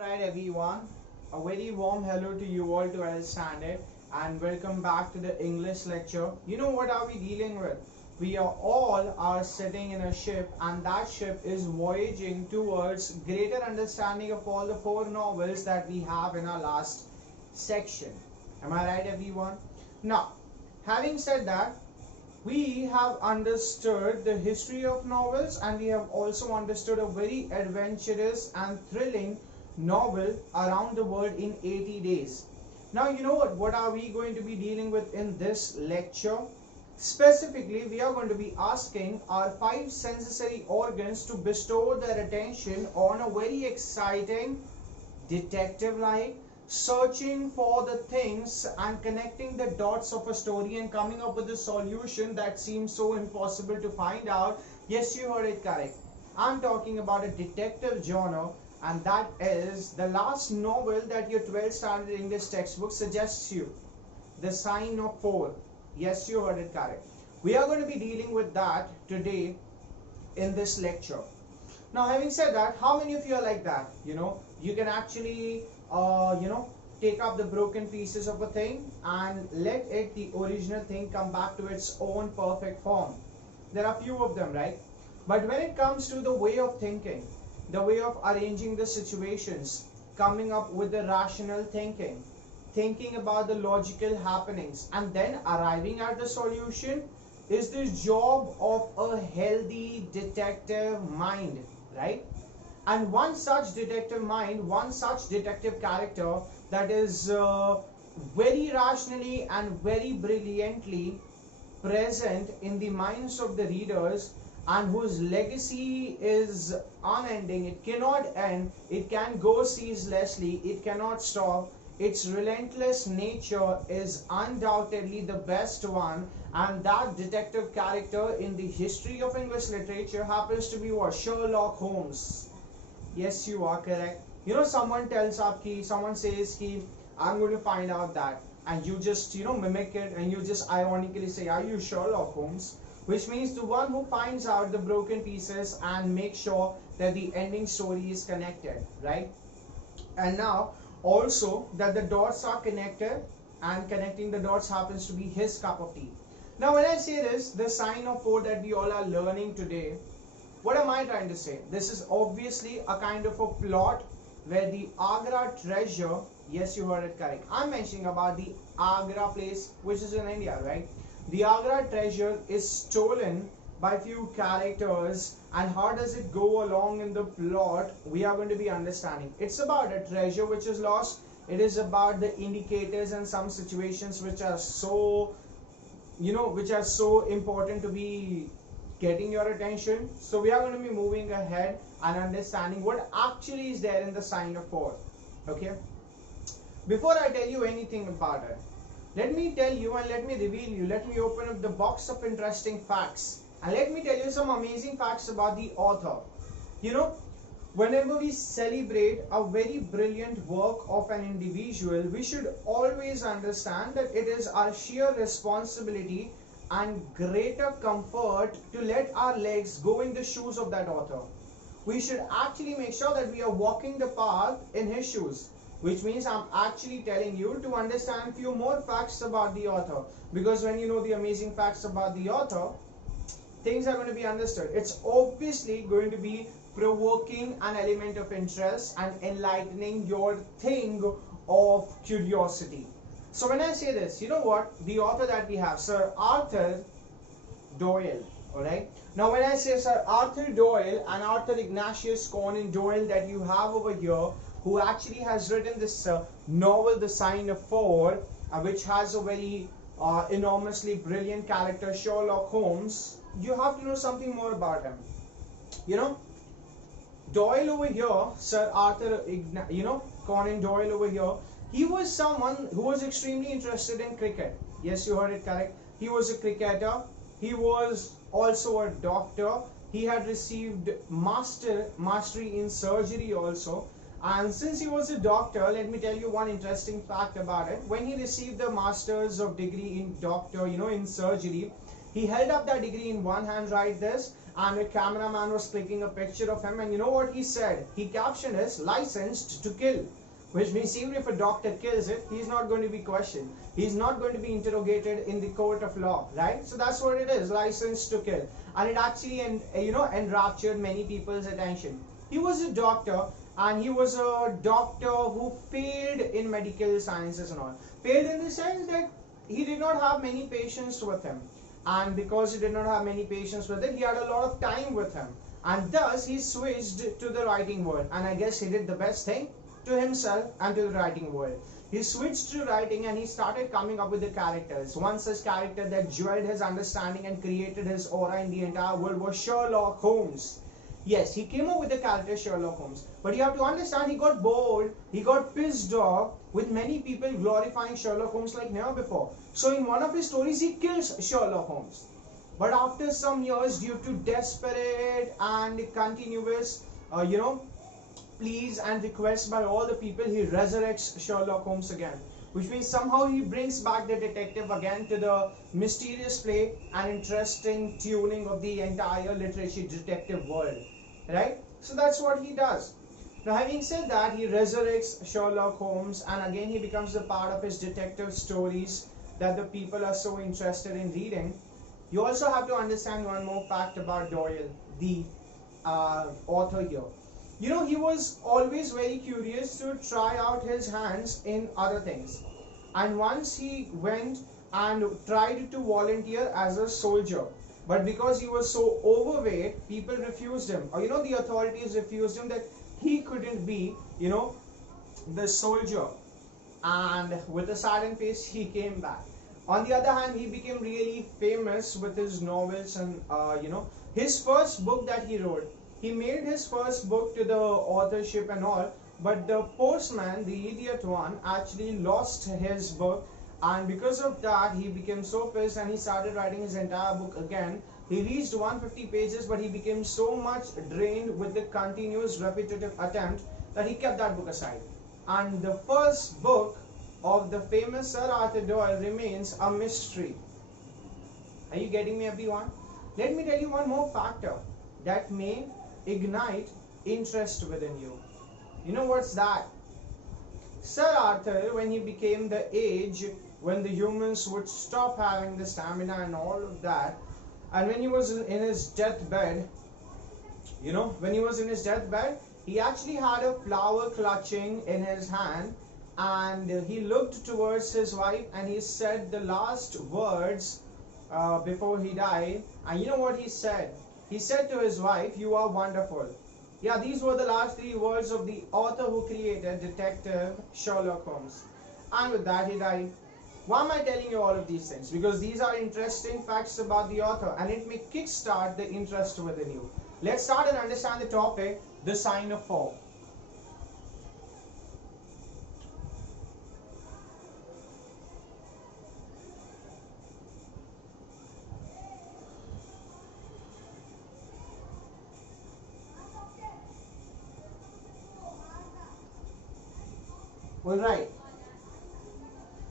Alright everyone, a very warm hello to you all to understand it and welcome back to the English lecture. You know what are we dealing with? We are sitting in a ship and that ship is voyaging towards greater understanding of all the four novels that we have in our last section. Am I right everyone? Now, having said that, we have understood the history of novels and we have also understood a very adventurous and thrilling novel around the world in 80 days. Now you know what are we going to be dealing with in this lecture? Specifically, we are going to be asking our five sensory organs to bestow their attention on a very exciting detective like searching for the things and connecting the dots of a story and coming up with a solution that seems so impossible to find out. Yes, you heard it correct. I'm talking about a detective genre, and that is the last novel that your 12th standard English textbook suggests you, The Sign of Four. Yes, you heard it correct. We are going to be dealing with that today in this lecture. Now, having said that, how many of you are like that? You can actually take up the broken pieces of a thing and let it, the original thing, come back to its own perfect form. There are few of them, right? But when it comes to the way of thinking, the way of arranging the situations, coming up with the rational thinking, thinking about the logical happenings, and then arriving at the solution is the job of a healthy detective mind, right? And one such detective mind, one such detective character that is very rationally and very brilliantly present in the minds of the readers and whose legacy is unending. It cannot end, it can go ceaselessly, it cannot stop. Its relentless nature is undoubtedly the best one, and that detective character in the history of English literature happens to be what? Sherlock Holmes. Yes, you are correct. Someone tells up ki, someone says ki, I'm going to find out that, and you just mimic it and you just ironically say, are you Sherlock Holmes? Which means the one who finds out the broken pieces and makes sure that the ending story is connected, right? And now also that the dots are connected, and connecting the dots happens to be his cup of tea. Now when I say this, the sign of four that we all are learning today, what am I trying to say? This is obviously a kind of a plot where the Agra treasure, yes, you heard it correct. I'm mentioning about the Agra place, which is in India, right? The Agra treasure is stolen by few characters, and how does it go along in the plot? We are going to be understanding. It's about a treasure which is lost. It is about the indicators and some situations which are so, which are so important to be getting your attention. So we are going to be moving ahead and understanding what actually is there in the sign of four. Okay, before I tell you anything about it, let me tell you and let me reveal you, let me open up the box of interesting facts and let me tell you some amazing facts about the author. Whenever we celebrate a very brilliant work of an individual, we should always understand that it is our sheer responsibility and greater comfort to let our legs go in the shoes of that author. We should actually make sure that we are walking the path in his shoes, which means I'm actually telling you to understand few more facts about the author, because when you know the amazing facts about the author, things are going to be understood. It's obviously going to be provoking an element of interest and enlightening your thing of curiosity. So when I say this, you know what? The author that we have, Sir Arthur Doyle. Alright. Now when I say Sir Arthur Doyle and Arthur Ignatius Conan Doyle that you have over here, who actually has written this novel, The Sign of Four, which has a very enormously brilliant character, Sherlock Holmes, you have to know something more about him. Doyle over here, Sir Arthur, Conan Doyle over here, he was someone who was extremely interested in cricket. Yes, you heard it correct. He was a cricketer. He was also a doctor. He had received mastery in surgery also. And since he was a doctor, let me tell you one interesting fact about it. When he received the master's of degree in doctor, in surgery, he held up that degree in one hand, right this, and a cameraman was clicking a picture of him, and you know what he said? He captioned is licensed to kill, which means even if a doctor kills it, he's not going to be questioned. He's not going to be interrogated in the court of law, right? So that's what it is, licensed to kill. And it actually, enraptured many people's attention. He was a doctor, and he was a doctor who failed in medical sciences and all. Failed in the sense that he did not have many patients with him. And because he did not have many patients with it, he had a lot of time with him. And thus, he switched to the writing world. And I guess he did the best thing to himself and to the writing world. He switched to writing and he started coming up with the characters. One such character that jeweled his understanding and created his aura in the entire world was Sherlock Holmes. Yes, he came up with the character Sherlock Holmes. But you have to understand, he got bored, he got pissed off with many people glorifying Sherlock Holmes like never before. So in one of his stories, he kills Sherlock Holmes. But after some years, due to desperate and continuous, pleas and requests by all the people, he resurrects Sherlock Holmes again. Which means somehow he brings back the detective again to the mysterious play and interesting tuning of the entire literary detective world. Right? So that's what he does. Now, having said that, he resurrects Sherlock Holmes, and again he becomes a part of his detective stories that the people are so interested in reading. You also have to understand one more fact about Doyle, the author here. He was always very curious to try out his hands in other things. And once he went and tried to volunteer as a soldier. But because he was so overweight, people refused him. Or, the authorities refused him that he couldn't be, the soldier. And with a saddened face, he came back. On the other hand, he became really famous with his novels and, his first book that he wrote. He made his first book to the authorship and all, but the postman, the idiot one, actually lost his book, and because of that, he became so pissed and he started writing his entire book again. He reached 150 pages, but he became so much drained with the continuous repetitive attempt that he kept that book aside. And the first book of the famous Sir Arthur Doyle remains a mystery. Are you getting me, everyone? Let me tell you one more factor that may ignite interest within you. You know what's that? Sir Arthur, when he became the age when the humans would stop having the stamina and all of that, and when he was in his deathbed, he actually had a flower clutching in his hand, and he looked towards his wife and he said the last words before he died. And you know what he said? He said to his wife, "You are wonderful." Yeah, these were the last 3 words of the author who created Detective Sherlock Holmes. And with that, he died. Why am I telling you all of these things? Because these are interesting facts about the author, and it may kickstart the interest within you. Let's start and understand the topic, the sign of 4. Alright.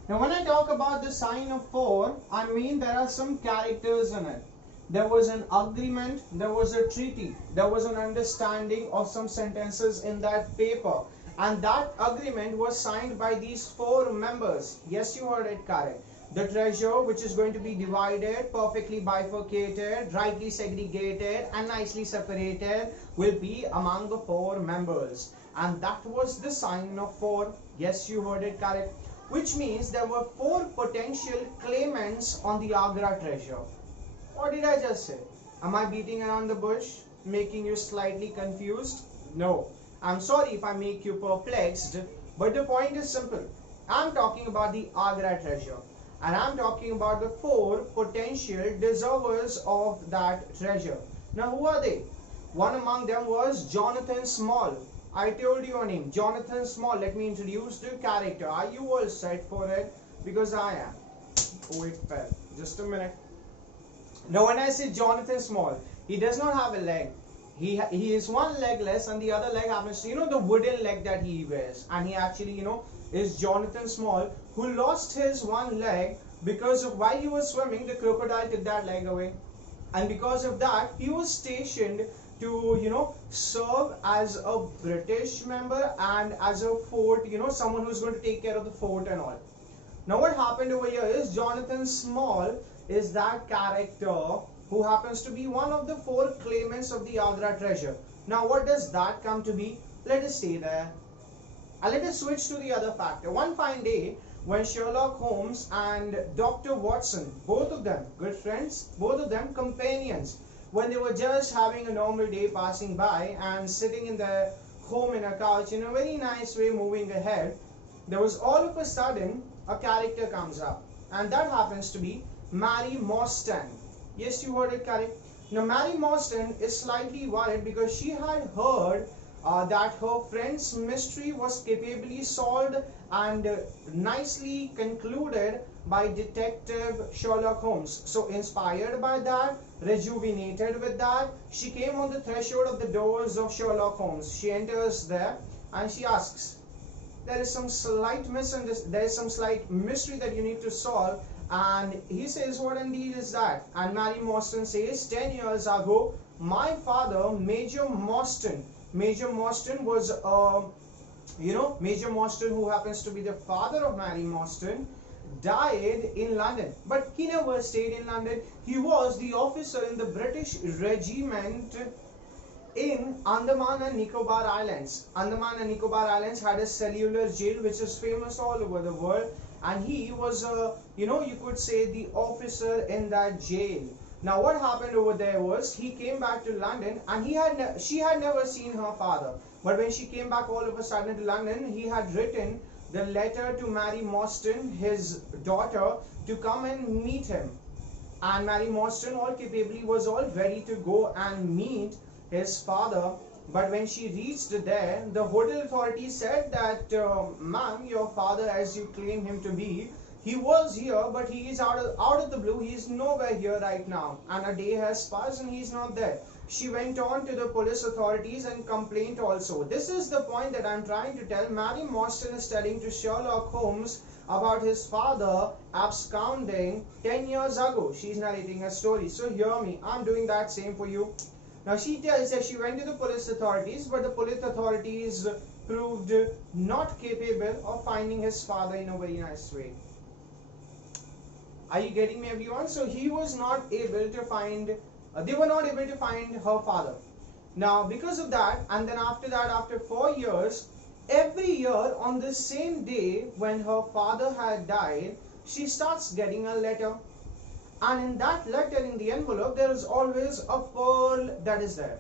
Now when I talk about the sign of 4, I mean there are some characters in it. There was an agreement, there was a treaty, there was an understanding of some sentences in that paper. And that agreement was signed by these 4 members. Yes, you heard it correct. The treasure, which is going to be divided, perfectly bifurcated, rightly segregated and nicely separated, will be among the 4 members. And that was the sign of 4. Yes, you heard it correct. Which means there were 4 potential claimants on the Agra treasure. What did I just say? Am I beating around the bush, making you slightly confused? No. I'm sorry if I make you perplexed, but the point is simple. I'm talking about the Agra treasure. And I'm talking about the 4 potential deservers of that treasure. Now, who are they? One among them was Jonathan Small. I told you a name, Jonathan Small. Let me introduce the character. Are you all set for it? Because I am. Oh, it fell. Just a minute. Now, when I say Jonathan Small, he does not have a leg. He is one leg less, and the other leg happens to, the wooden leg that he wears. And he actually, is Jonathan Small, who lost his one leg because of while he was swimming, the crocodile took that leg away. and because of that he was stationed to serve as a British member and as a fort, someone who's going to take care of the fort and all. Now what happened over here is Jonathan Small is that character who happens to be one of the four claimants of the Agra treasure. Now what does that come to be? Let us stay there. And let us switch to the other factor. One fine day, when Sherlock Holmes and Dr. Watson, both of them good friends, both of them companions, when they were just having a normal day passing by and sitting in their home in a couch in a very nice way moving ahead, there was all of a sudden a character comes up, and that happens to be Mary Morstan. Yes, you heard it correct. Now Mary Morstan is slightly worried because she had heard that her friend's mystery was capably solved and nicely concluded by Detective Sherlock Holmes. So inspired by that, rejuvenated with that, she came on the threshold of the doors of Sherlock Holmes. She enters there and she asks, there is some slight mystery that you need to solve. And he says, what indeed is that? And Mary Morstan says, 10 years ago, my father, Major Morstan was, Major Morstan, who happens to be the father of Mary Morstan, died in London. But he never stayed in London. He was the officer in the British regiment in Andaman and Nicobar Islands. Andaman and Nicobar Islands had a cellular jail which is famous all over the world, and he was you could say the officer in that jail. Now what happened over there was he came back to London, and she had never seen her father. But when she came back all of a sudden to London, he had written the letter to Mary Morstan, his daughter, to come and meet him. And Mary Morstan, all capably, was all ready to go and meet his father. But when she reached there, the hotel authorities said that, ma'am, your father, as you claim him to be, he was here, but he is out of the blue. He is nowhere here right now. And a day has passed and he is not there. She went on to the police authorities and complained also. This is the point that I'm trying to tell. Mary Morstan is telling to Sherlock Holmes about his father absconding 10 years ago. She's narrating a story. So hear me. I'm doing that same for you. Now she tells that she went to the police authorities, but the police authorities proved not capable of finding his father in a very nice way. Are you getting me, everyone? So he was not able to find, they were not able to find her father. Now because of that, and then after that, after 4 years, every year on the same day when her father had died, she starts getting a letter. And in that letter, in the envelope, there is always a pearl that is there.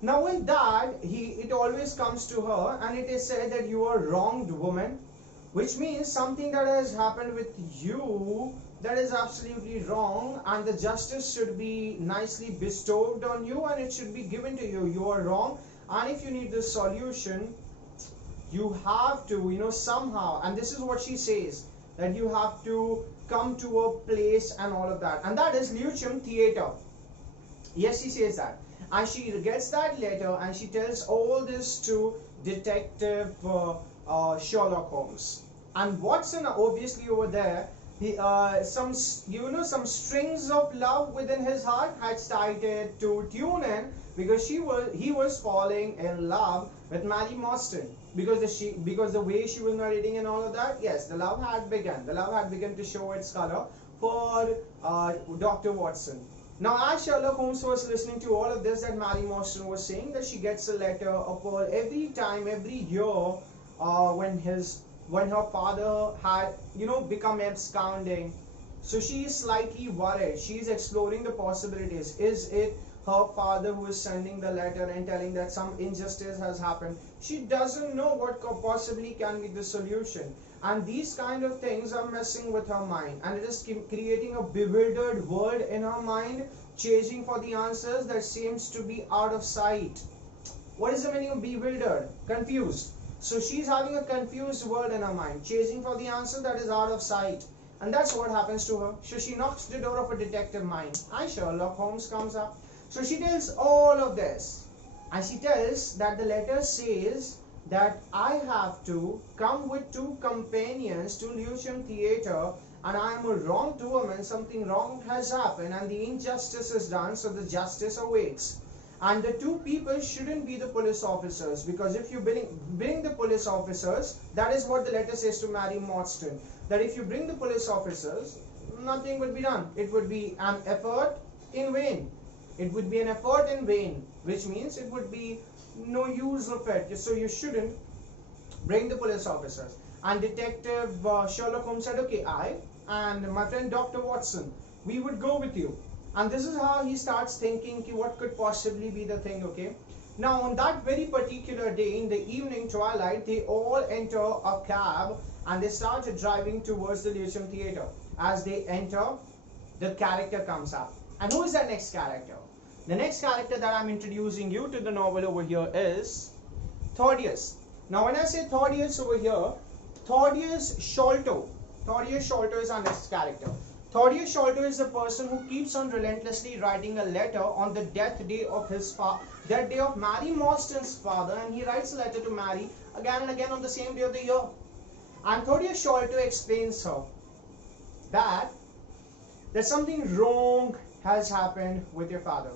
Now with that, it always comes to her and it is said that you are wronged woman, which means something that has happened with you that is absolutely wrong, and the justice should be nicely bestowed on you and it should be given to you. You are wrong, and if you need the solution, you have to, somehow, and this is what she says, that you have to come to a place and all of that, and that is Lyceum Theatre. Yes, she says that, and she gets that letter and she tells all this to Detective Sherlock Holmes. And Watson, obviously over there, some strings of love within his heart had started to tune in, because he was falling in love with Mary Morstan, because the way she was narrating and all of that. Yes, the love had begun to show its color for Dr. Watson. Now as Sherlock Holmes was listening to all of this that Mary Morstan was saying, that she gets a letter of her every year when her father had become absconding. So she is slightly worried. She is exploring the possibilities. Is it her father who is sending the letter and telling that some injustice has happened? She doesn't know what possibly can be the solution, and these kind of things are messing with her mind, and it is creating a bewildered world in her mind, chasing for the answers that seems to be out of sight. What is the meaning of bewildered? Confused. So she's having a confused world in her mind, chasing for the answer that is out of sight. And that's what happens to her. So she knocks the door of a detective mind, and Sherlock Holmes comes up. So she tells all of this, and she tells that the letter says that I have to come with 2 companions to Lyceum Theatre, and I am a wrongdoer, man. Something wrong has happened and the injustice is done, so the justice awaits. And the two people shouldn't be the police officers, because if you bring the police officers, that is what the letter says to Mary Morstan, that if you bring the police officers, nothing would be done. It would be an effort in vain. It would be an effort in vain, which means it would be no use of it. So you shouldn't bring the police officers. And Detective Sherlock Holmes said, okay, I and my friend Dr. Watson, we would go with you. And this is how he starts thinking what could possibly be the thing, okay. Now on that very particular day, in the evening twilight, they all enter a cab and they start driving towards the Lyceum Theatre. As they enter, the character comes up. And who is that next character? The next character that I'm introducing you to the novel over here is Thaddeus. Now when I say Thaddeus over here, Thaddeus Sholto. Thaddeus Sholto is our next character. Thaddeus Sholto is the person who keeps on relentlessly writing a letter on the death day of Mary Morstan's father, and he writes a letter to Mary again and again on the same day of the year. And Thaddeus Sholto explains her that something wrong has happened with your father.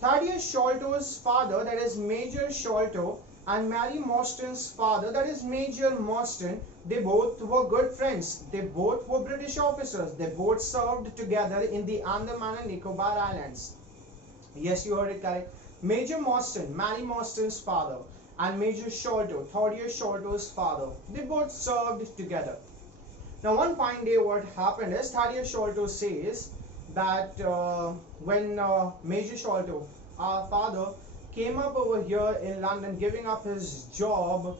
Thaddeus Sholto's father, that is Major Sholto, and Mary Morstan's father, that is Major Morstan, they both were good friends. They both were British officers. They both served together in the Andaman and Nicobar Islands. Yes, you heard it correct. Major Morstan, Mary Morstan's father, and Major Sholto, Thaddeus Sholto's father, they both served together. Now one fine day what happened is, Thaddeus Sholto says that when Major Sholto, our father, came up over here in London giving up his job,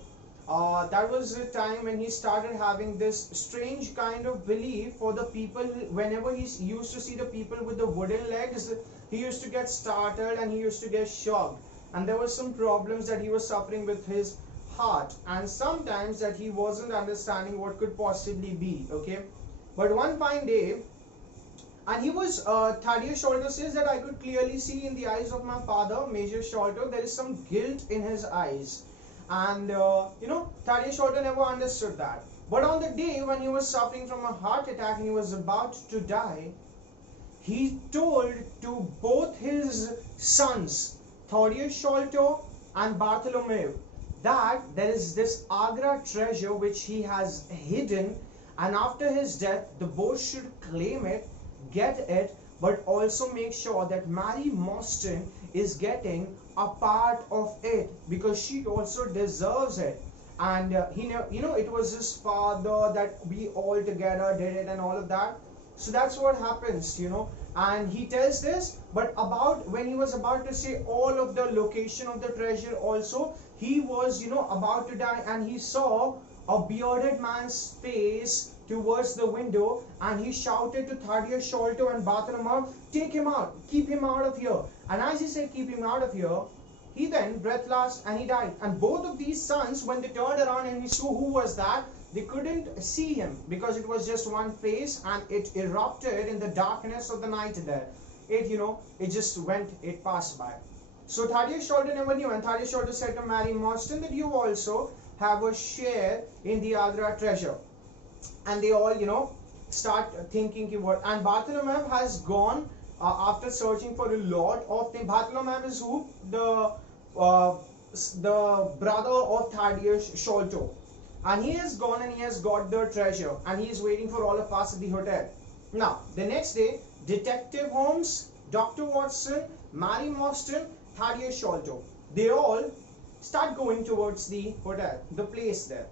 that was the time when he started having this strange kind of belief for the people. Whenever he used to see the people with the wooden legs, he used to get startled and he used to get shocked. And there were some problems that he was suffering with his heart, and sometimes that he wasn't understanding what could possibly be, okay. But one fine day, and he was, Thaddeus Sholto says that I could clearly see in the eyes of my father, Major Sholto, there is some guilt in his eyes. And, Thaddeus Sholto never understood that. But on the day when he was suffering from a heart attack and he was about to die, he told to both his sons, Thaddeus Sholto and Bartholomew, that there is this Agra treasure which he has hidden, and after his death, the both should claim it, get it, but also make sure that Mary Morstan is getting a part of it, because she also deserves it. And it was his father that we all together did it and all of that. So that's what happens, and he tells this. But about when he was about to say all of the location of the treasure also, he was about to die, and he saw a bearded man's face towards the window, and he shouted to Thaddeus Sholto and Bartholomew, take him out, keep him out of here. And as he said keep him out of here, he then breathless and he died. And both of these sons, when they turned around and he saw who was that, they couldn't see him, because it was just one face and it erupted in the darkness of the night there. It just went, it passed by. So Thaddeus Sholto never knew, and Thaddeus Sholto said to Mary Morstan that you also have a share in the Agra treasure. And they all, start thinking what. And Bartholomew has gone after searching for a lot of things. Bartholomew is who? The brother of Thaddeus Sholto. And he has gone and he has got the treasure. And he is waiting for all of us at the hotel. Now, the next day, Detective Holmes, Dr. Watson, Mary Morstan, Thaddeus Sholto, they all start going towards the hotel, the place there.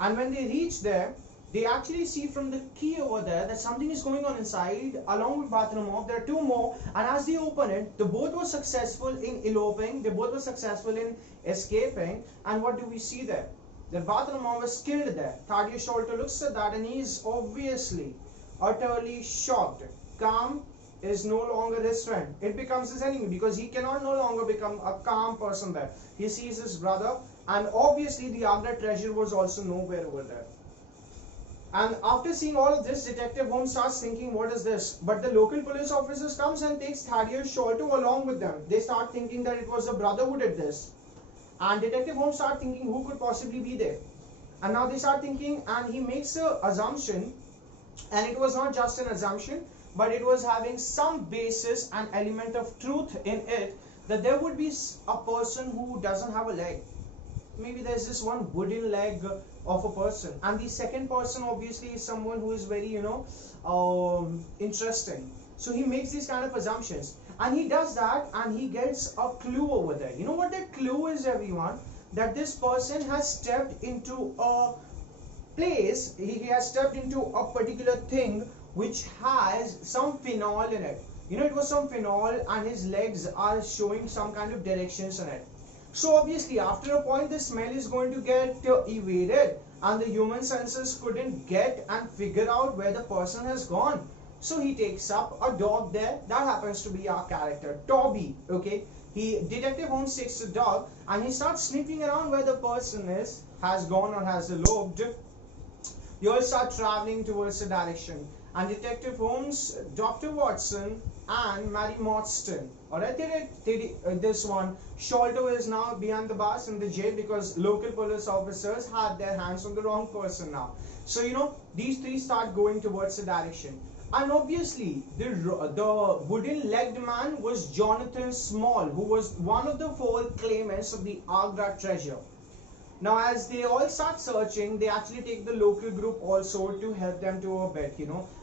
And when they reach there, they actually see from the key over there that something is going on inside. Along with Bartholomew, there are two more, and as they open it, they both were successful in eloping, they both were successful in escaping. And what do we see there? That Bartholomew was killed there. Thaddeus Sholto looks at that and he is obviously utterly shocked. Calm is no longer his friend. It becomes his enemy, because he cannot no longer become a calm person there. He sees his brother, and obviously the Agra treasure was also nowhere over there. And after seeing all of this, Detective Holmes starts thinking, what is this? But the local police officers comes and takes Thaddeus Sholto along with them. They start thinking that it was the brother who did this. And Detective Holmes starts thinking who could possibly be there. And now they start thinking, and he makes the assumption And it was not just an assumption, but it was having some basis and element of truth in it, that there would be a person who doesn't have a leg. Maybe there's this one wooden leg of a person, and the second person obviously is someone who is very, interesting. So he makes these kind of assumptions, and he does that, and he gets a clue over there. You know what that clue is, everyone? That this person has stepped into a place, he has stepped into a particular thing which has some phenol in it. It was some phenol, and his legs are showing some kind of directions in it. So obviously after a point the smell is going to get evaded, and the human senses couldn't get and figure out where the person has gone. So he takes up a dog there. That happens to be our character, Toby. Okay, Detective Holmes takes a dog, and he starts sniffing around where the person has gone or has eloped. You all start traveling towards the direction, and Detective Holmes, Dr. Watson, and Mary Marston. Alright, this one, Sholto is now behind the bars in the jail because local police officers had their hands on the wrong person now. So, these three start going towards the direction. And obviously, the wooden legged man was Jonathan Small, who was one of the four claimants of the Agra treasure. Now, as they all start searching, they actually take the local group also to help them to a bit,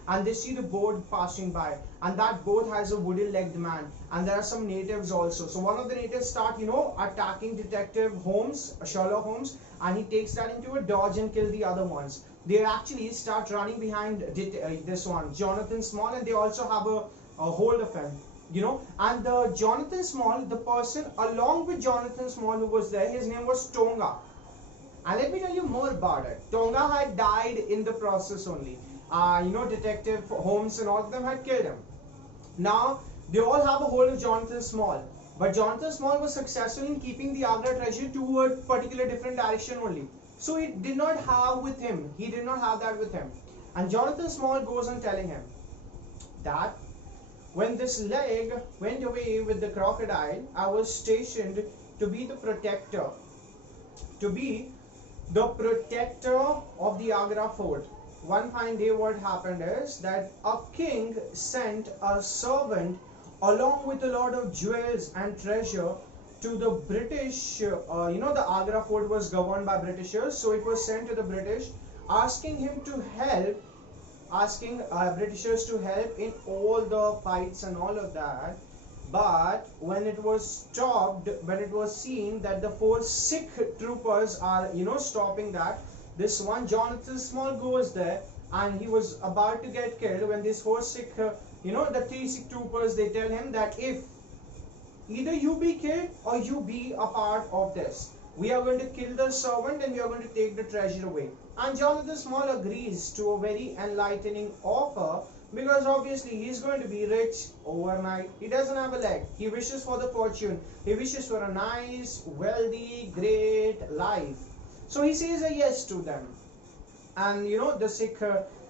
and they see the boat passing by, and that boat has a wooden legged man, and there are some natives also. So one of the natives start, attacking Detective Holmes, Sherlock Holmes, and he takes that into a dodge and kills the other ones. They actually start running behind this one, Jonathan Small, and they also have a hold of him. And the Jonathan Small, the person along with Jonathan Small who was there, his name was Tonga. And let me tell you more about it. Tonga had died in the process only. Detective Holmes and all of them had killed him. Now, they all have a hold of Jonathan Small. But Jonathan Small was successful in keeping the Agra treasure to a particular different direction only. So he did not have that with him. And Jonathan Small goes on telling him that when this leg went away with the crocodile, I was stationed to be the protector of the Agra fort. One fine day what happened is that a king sent a servant along with a lot of jewels and treasure to the British. The Agra fort was governed by Britishers, so it was sent to the British, asking Britishers to help in all the fights and all of that. But when it was stopped, when it was seen that the four Sikh troopers are, stopping that, this one Jonathan Small goes there, and he was about to get killed when these four Sikh, the three Sikh troopers, they tell him that if either you be killed or you be a part of this, we are going to kill the servant and we are going to take the treasure away. And Jonathan Small agrees to a very enlightening offer, because obviously he's going to be rich overnight. He doesn't have a leg. He wishes for the fortune. He wishes for a nice, wealthy, great life. So he says a yes to them. And the Sikh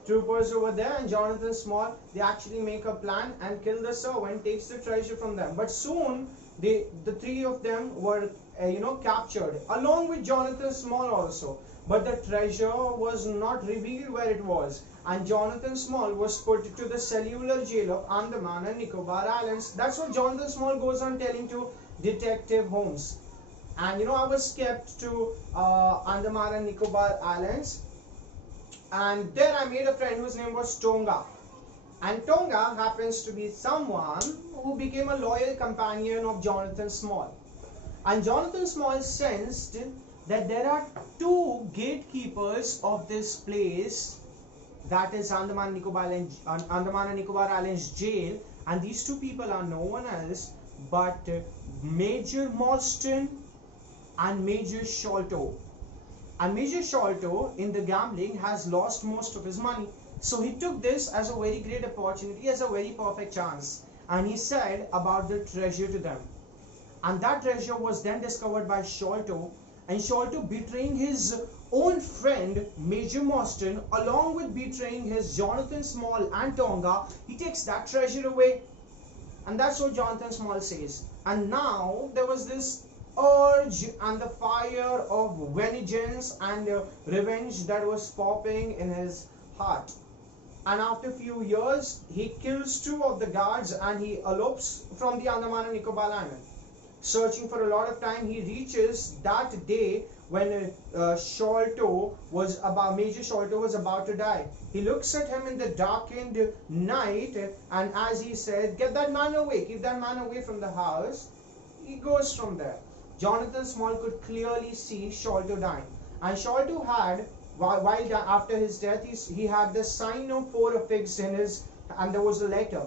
troopers over there and Jonathan Small, they actually make a plan and kill the servant, takes the treasure from them. But soon, the three of them were captured along with Jonathan Small also. But the treasure was not revealed where it was, and Jonathan Small was put to the cellular jail of Andaman and Nicobar Islands. That's what Jonathan Small goes on telling to Detective Holmes. And I was kept to Andaman and Nicobar Islands, and there I made a friend whose name was Tonga. And Tonga happens to be someone who became a loyal companion of Jonathan Small. And Jonathan Small sensed that there are two gatekeepers of this place, that is Andaman and Nicobar Islands jail, and these two people are no one else but Major Marston and Major Sholto. And Major Sholto in the gambling has lost most of his money, so he took this as a very great opportunity, as a very perfect chance, and he said about the treasure to them. And that treasure was then discovered by Sholto, and Sholto, betraying his own friend Major Marston along with betraying his Jonathan Small and Tonga, he takes that treasure away. And that's what Jonathan Small says. And now there was this urge and the fire of vengeance and revenge that was popping in his heart. and after a few years he kills two of the guards and he elopes from the Andaman and Nicobar Island. Searching for a lot of time, he reaches that day when Major Sholto was about to die. He looks at him in the darkened night, and as he said, "Get that man away, keep that man away from the house," he goes from there. Jonathan Small could clearly see Sholto dying, and Sholto had, after his death, he had the sign of 4 affixed in his, and there was a letter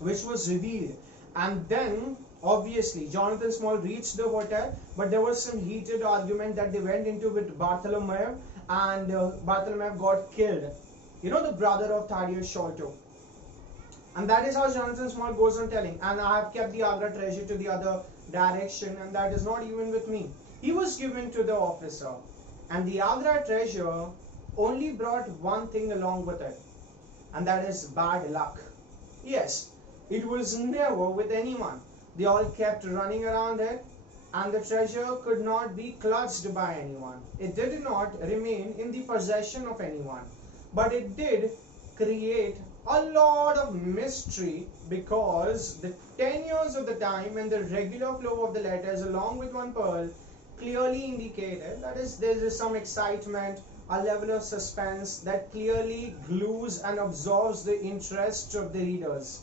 which was revealed. And then obviously Jonathan Small reached the hotel, but there was some heated argument that they went into with Bartholomew, and Bartholomew got killed. You know, the brother of Thaddeus Sholto. And that is how Jonathan Small goes on telling. And I have kept the Agra treasure to the other direction, and that is not even with me. He was given to the officer, and the Agra treasure only brought one thing along with it, and that is bad luck. Yes, it was never with anyone. They all kept running around it, and the treasure could not be clutched by anyone. It did not remain in the possession of anyone, but it did create a lot of mystery, because the tenures of the time and the regular flow of the letters along with one pearl clearly indicated that there is some excitement, a level of suspense that clearly glues and absorbs the interest of the readers.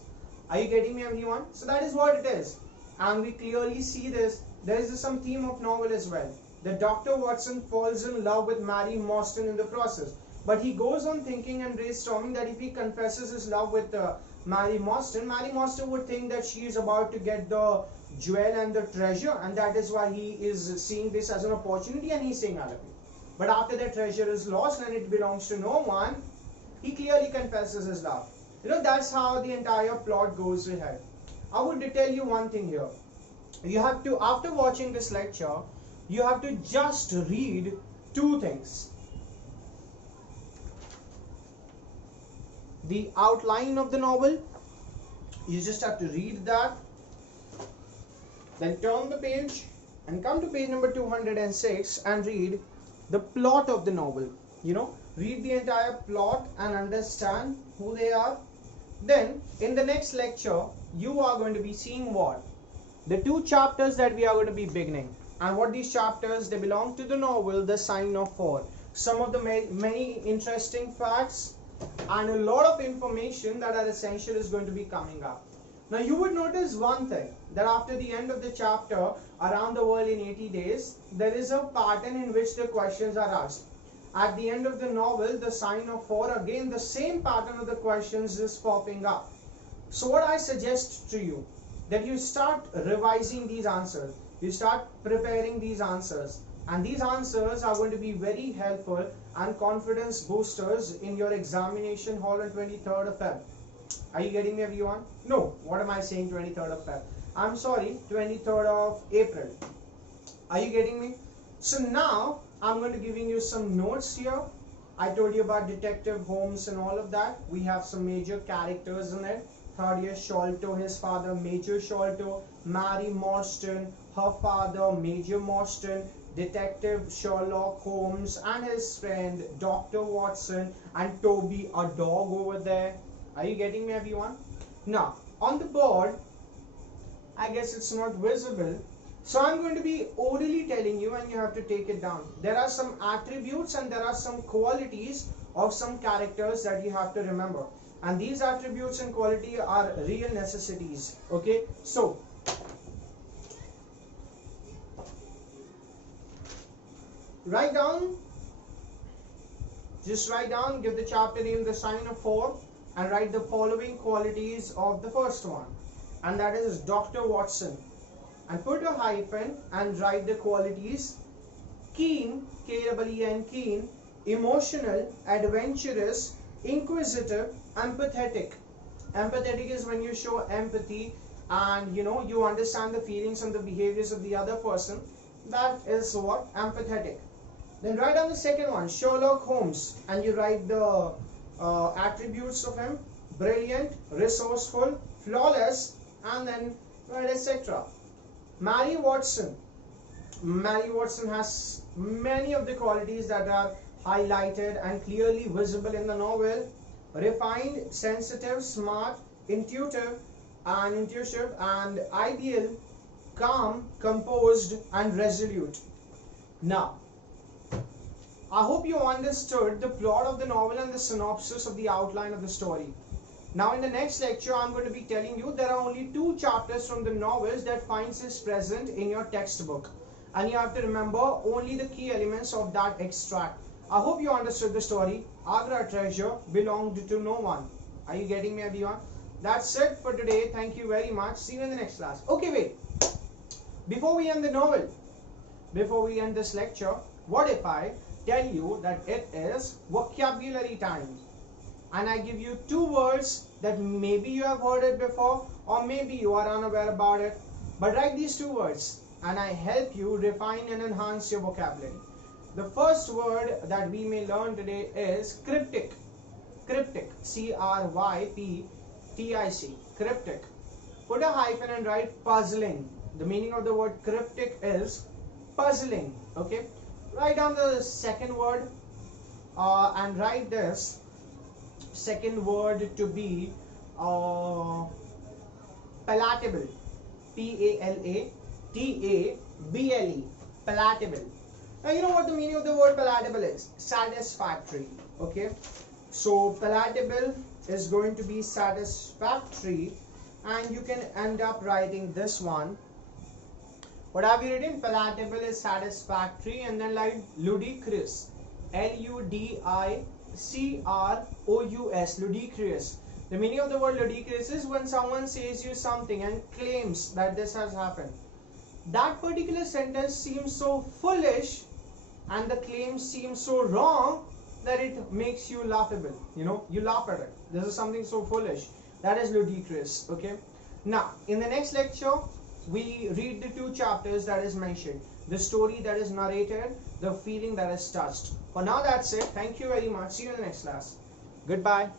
Are you getting me, everyone? So that is what it is, and we clearly see this. There is some theme of novel as well. The Dr. Watson falls in love with Mary Morstan in the process, but he goes on thinking and brainstorming that if he confesses his love with Mary Morstan would think that she is about to get the jewel and the treasure, and that is why he is seeing this as an opportunity, and he's saying, "I love you." But after the treasure is lost and it belongs to no one, he clearly confesses his love. You know, that's how the entire plot goes ahead. I would tell you one thing here. You have to, after watching this lecture, you have to just read 2 things. The outline of the novel, you just have to read that, then turn the page and come to page number 206 and read the plot of the novel. You know, read the entire plot and understand who they are. Then in the next lecture you are going to be seeing what? The 2 chapters that we are going to be beginning, and what these chapters, they belong to the novel The Sign of 4. Some of the many interesting facts and a lot of information that are essential is going to be coming up. Now you would notice one thing, that after the end of the chapter, Around the World in 80 Days, there is a pattern in which the questions are asked. At the end of the novel, The Sign of 4, again the same pattern of the questions is popping up. So what I suggest to you, that you start revising these answers, you start preparing these answers, and these answers are going to be very helpful and confidence boosters in your examination hall on 23rd of Feb. Are you getting me, everyone? No, what am I saying 23rd of Feb? I'm sorry, 23rd of April. Are you getting me? So now I'm going to giving you some notes here. I told you about Detective Holmes and all of that. We have some major characters in it. Thaddeus Sholto, his father Major Sholto, Mary Morstan, her father Major Morstan, Detective Sherlock Holmes and his friend Dr. Watson, and Toby, a dog over there. Are you getting me, everyone? Now on the board, I guess it's not visible, so I'm going to be orally telling you and you have to take it down. There are some attributes and there are some qualities of some characters that you have to remember, and these attributes and quality are real necessities. Okay, so write down, just write down, give the chapter name The Sign of 4, and write the following qualities of the first one, and that is Dr. Watson, and put a hyphen and write the qualities: keen, K-E-E-N, keen, emotional, adventurous, inquisitive, empathetic. Empathetic is when you show empathy and you understand the feelings and the behaviors of the other person. That is what? Empathetic. Then write down the second one, Sherlock Holmes, and you write the attributes of him: brilliant, resourceful, flawless, and then write etc. Mary Watson. Mary Watson has many of the qualities that are highlighted and clearly visible in the novel. refined, sensitive, smart, intuitive and ideal, calm, composed and resolute. Now, I hope you understood the plot of the novel and the synopsis of the outline of the story. Now in the next lecture, I'm going to be telling you there are only 2 chapters from the novels that finds is present in your textbook. And you have to remember only the key elements of that extract. I hope you understood the story. Agra treasure belonged to no one. Are you getting me, everyone? That's it for today. Thank you very much. See you in the next class. Okay, wait. Before we end the novel, before we end this lecture, what if I tell you that it is vocabulary time? And I give you 2 words that maybe you have heard it before or maybe you are unaware about it. But write these 2 words and I help you refine and enhance your vocabulary. The first word that we may learn today is cryptic. Cryptic. C-R-Y-P-T-I-C. Cryptic. Put a hyphen and write puzzling. The meaning of the word cryptic is puzzling. Okay. Write down the second word and write this second word to be palatable. P-A-L-A-T-A-B-L-E. Palatable. Now you know what the meaning of the word palatable is? Satisfactory. Okay. So palatable is going to be satisfactory and you can end up writing this one. What have you written? Palatable is satisfactory and then like ludicrous. L-U-D-I-C-R-O-U-S. Ludicrous. The meaning of the word ludicrous is when someone says you something and claims that this has happened. That particular sentence seems so foolish and the claim seems so wrong that it makes you laughable. You know, you laugh at it. This is something so foolish. That is ludicrous. Okay. Now, in the next lecture, we read the 2 chapters that is mentioned. The story that is narrated, the feeling that is touched. For now, that's it. Thank you very much. See you in the next class. Goodbye.